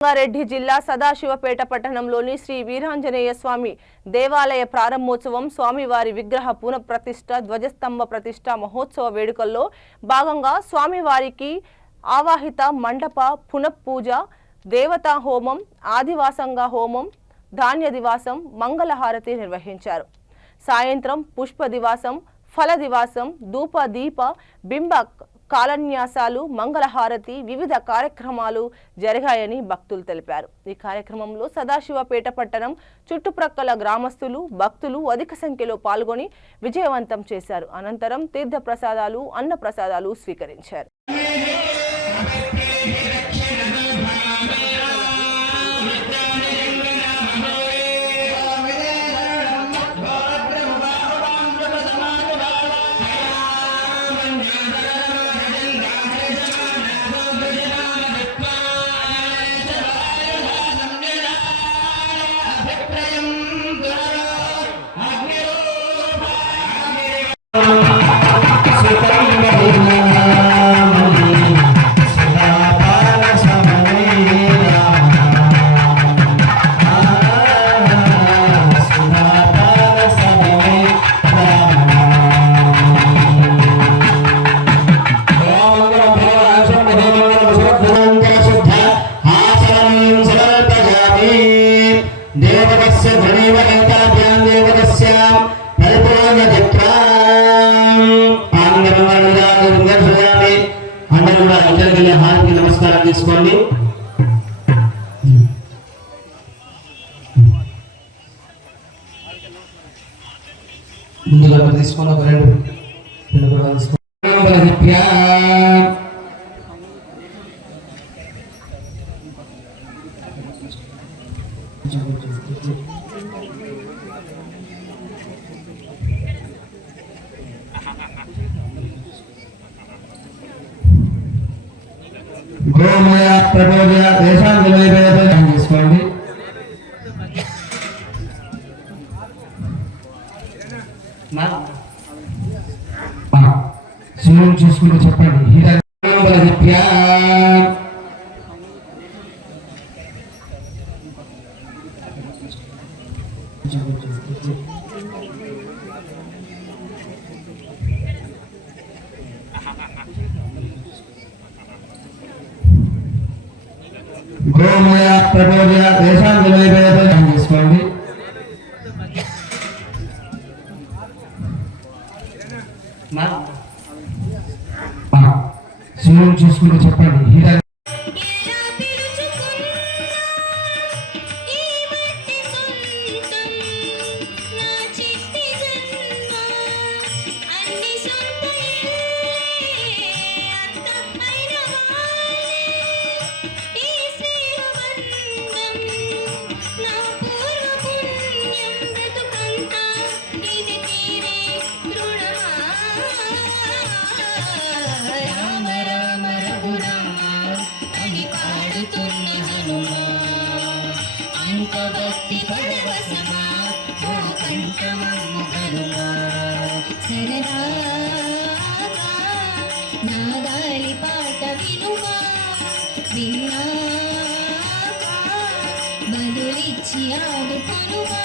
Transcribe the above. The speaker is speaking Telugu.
రంగారెడ్డి జిల్లా సదాశివపేట పట్టణంలోని శ్రీ వీరాంజనేయ స్వామి దేవాలయ ప్రారంభోత్సవం స్వామివారి విగ్రహ పునఃప్రతిష్ఠ ధ్వజస్తంభ ప్రతిష్ఠ మహోత్సవ వేడుకల్లో భాగంగా స్వామివారికి ఆవాహిత మండప పునఃపూజ దేవతా హోమం ఆదివాసంగా హోమం ధాన్య దివాసం మంగళహారతి నిర్వహించారు. సాయంత్రం పుష్ప దివాసం ఫల దివాసం ధూప దీప బింబ కాలన్యాసాలు మంగళహారతి వివిధ కార్యక్రమాలు జరిగాయని భక్తులు తెలిపారు. ఈ కార్యక్రమంలో సదాశివపేట పట్టణం చుట్టుప్రక్కల గ్రామస్తులు భక్తులు అధిక సంఖ్యలో పాల్గొని విజయవంతం చేశారు. అనంతరం తీర్థ ప్రసాదాలు అన్న ప్రసాదాలు స్వీకరించారు. నమస్కారం తీసుకోండి. ముందుగా తీసుకోండి. ఒక రెండు కూడా తీసుకోండి. గోమయ ప్రబోధయ దేశాంతరం తీసుకోండి. శివం చూసుకుంటూ చెప్పండి. గోమయ ప్రబోధయ దేశాంతరం తీసుకోండి. శివం చూసుకుంటూ చెప్పండి. నాగాలి పాట వినుమా విన్నా బదులిచ్చి ఆడుకునుమా